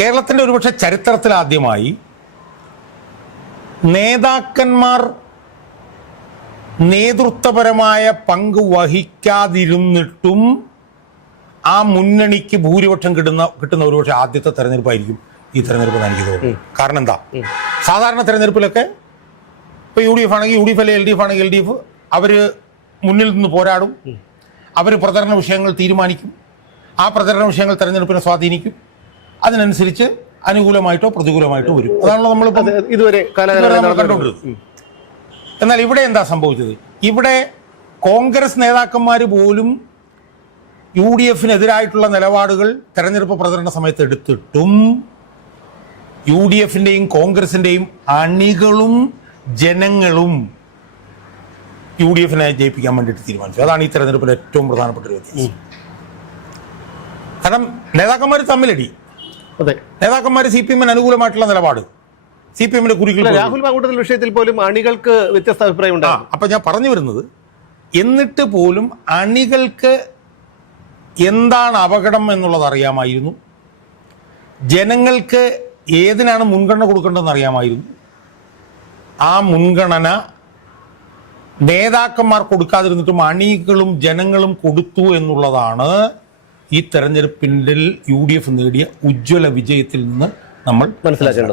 കേരളത്തിന്റെ ഒരുപക്ഷെ ചരിത്രത്തിൽ ആദ്യമായി നേതാക്കന്മാർ നേതൃത്വപരമായ പങ്ക് വഹിക്കാതിരുന്നിട്ടും ആ മുന്നണിക്ക് ഭൂരിപക്ഷം കിട്ടുന്ന കിട്ടുന്ന ഒരുപക്ഷെ ആദ്യത്തെ തെരഞ്ഞെടുപ്പായിരിക്കും ഈ തെരഞ്ഞെടുപ്പ് എന്ന് എനിക്ക് തോന്നുന്നു. കാരണം എന്താ? സാധാരണ തെരഞ്ഞെടുപ്പിലൊക്കെ ഇപ്പൊ യു ഡി എഫ് ആണെങ്കിൽ യു ഡി എഫ് അല്ലെങ്കിൽ എൽ ഡി എഫ് ആണെങ്കിൽ എൽ ഡി എഫ് അവർ മുന്നിൽ നിന്ന് പോരാടും. അവർ പ്രചരണ വിഷയങ്ങൾ തീരുമാനിക്കും. ആ പ്രചരണ വിഷയങ്ങൾ തെരഞ്ഞെടുപ്പിനെ സ്വാധീനിക്കും. അതിനനുസരിച്ച് അനുകൂലമായിട്ടോ പ്രതികൂലമായിട്ടോ വരും. അതാണല്ലോ നമ്മളിപ്പോൾ ഇതുവരെ ഇതുവരെ നമ്മൾ കണ്ടുകൊണ്ടിരുന്നത്. എന്നാൽ ഇവിടെ എന്താ സംഭവിച്ചത്? ഇവിടെ കോൺഗ്രസ് നേതാക്കന്മാർ പോലും യു ഡി എഫിനെതിരായിട്ടുള്ള നിലപാടുകൾ തെരഞ്ഞെടുപ്പ് പ്രചരണ സമയത്ത് എടുത്തിട്ടും യു ഡി എഫിന്റെയും കോൺഗ്രസിന്റെയും അണികളും ജനങ്ങളും യു ഡി എഫിനെ ജയിപ്പിക്കാൻ വേണ്ടിയിട്ട് തീരുമാനിച്ചു. അതാണ് ഈ തെരഞ്ഞെടുപ്പിലെ ഏറ്റവും പ്രധാനപ്പെട്ട ഒരു വ്യത്യാസം. കാരണം നേതാക്കന്മാർ തമ്മിലടി. നേതാക്കന്മാർ സി പി എമ്മിന് അനുകൂലമായിട്ടുള്ള നിലപാട്. സി പി എമ്മിന്റെ കുരുക്കൾ രാഹുൽ മാങ്കൂട്ടത്തിൽ വിഷയത്തിൽ പോലും അണികൾക്ക് വ്യത്യസ്ത അഭിപ്രായം ഉണ്ട് അപ്പൊ ഞാൻ പറഞ്ഞു വരുന്നത് എന്നിട്ട് പോലും അണികൾക്ക് എന്താണ് അപകടം എന്നുള്ളത് അറിയാമായിരുന്നു. ജനങ്ങൾക്ക് ഏതിനാണ് മുൻഗണന കൊടുക്കേണ്ടതെന്ന് അറിയാമായിരുന്നു. ആ മുൻഗണന നേതാക്കന്മാർ കൊടുക്കാതിരുന്നിട്ടും അണികളും ജനങ്ങളും കൊടുത്തു എന്നുള്ളതാണ് ഈ തെരഞ്ഞെടുപ്പിന്റെ യു ഡി എഫ് നേടിയ ഉജ്ജ്വല വിജയത്തിൽ നിന്ന് നമ്മൾ മനസ്സിലാക്കേണ്ടത്.